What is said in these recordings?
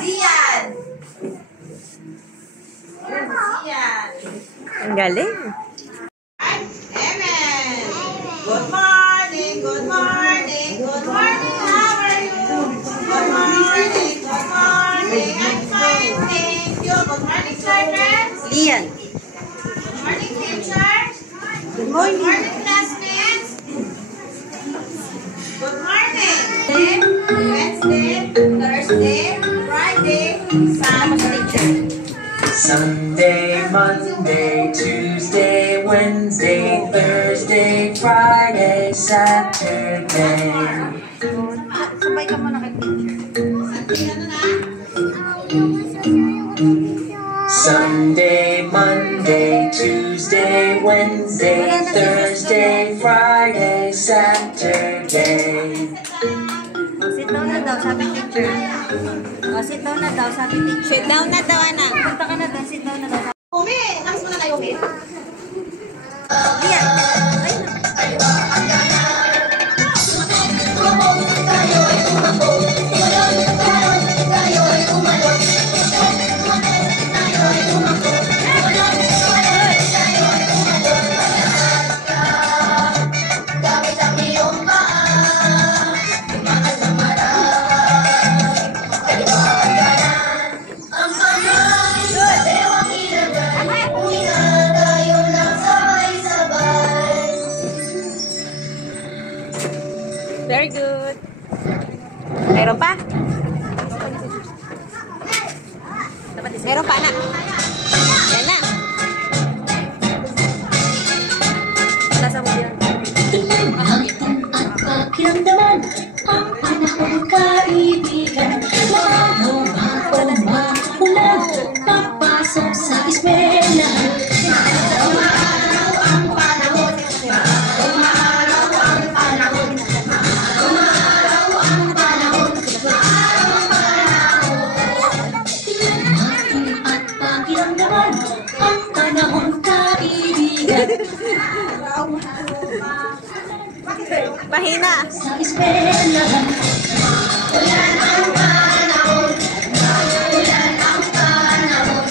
Zian. Zian. Ang galing. Amen. Good morning, good morning, good morning. How are you? Good morning, good morning. I'm fine, thank you. Good morning, children. Lian. Good morning, teacher. Good morning. Good morning, classmates. Good morning. Wednesday, Thursday, Friday, Saturday. Sunday, Monday, Tuesday, Wednesday, Thursday, Friday, Saturday. Sabay ka muna kay teacher. Sunday, Monday, Tuesday, Wednesday, Thursday, Friday, Saturday. Sit down na daw, sabi teacher. O, sit down na daw, sabi teacher. Sit down na daw, anak. Punta ka na daw, sit down na daw. Umi, naks mo na tayo, Umi. Lian. Very good. Meron pa? Meron pa, anak. Yan na. Lasa mo yan. Ingatan at pakiramdaman ang panahon kaibigan. Maaraw ba o maulan, papasok sa eskwelahan. Umaaraw ang panahon, umaaraw ang panahon, umaaraw ang panahon, umaaraw ang panahon. Ingatan at pakiramdaman ang panahon kaibigan. Mahina. Sa eskwelahan, ulan ang panahon, ulan ang panahon,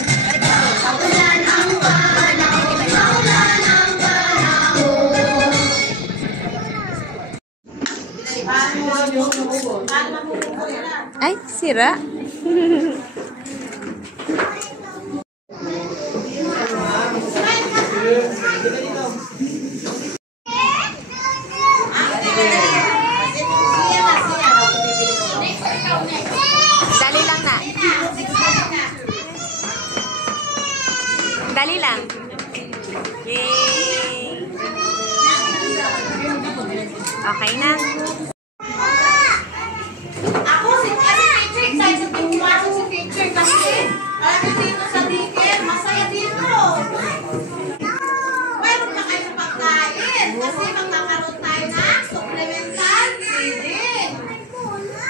ulan ang panahon, ulan ang panahon. Ay, sira. Dali lang na. Dali lang. Yay! Okay na. Ako, si teacher, excited sa pumasok si teacher kasi alam niyo dito sa dikit, masaya dito. Meron pa kayo pagkain kasi magkakaroon tayo ng supplemental feeding.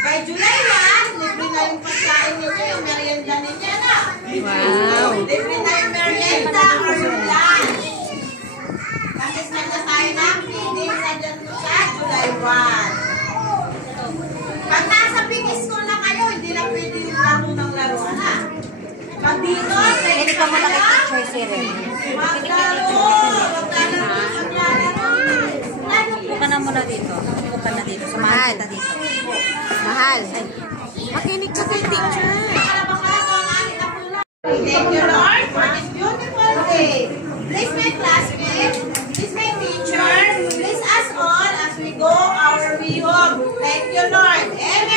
By July 1, libre na yung pagkain ninyo, yung merienda ninyo na. Wow! Libre na yung merienda or yung lunch. Kasi sanda tayo ng feeding sa July 1. Pag nasa big school na kayo, hindi na pwede yung laro ng laruan na. Pag dito, Hindi ka muna kay teacher, Siri. maglaro. Buka na muna dito. Buka na dito. Samahan kita dito. Mahal. Makinig ka kay teacher. Thank you, Lord, for this beautiful day. Bless my classmates, bless my teacher, bless us all as we go our way home. Thank you, Lord. Amen.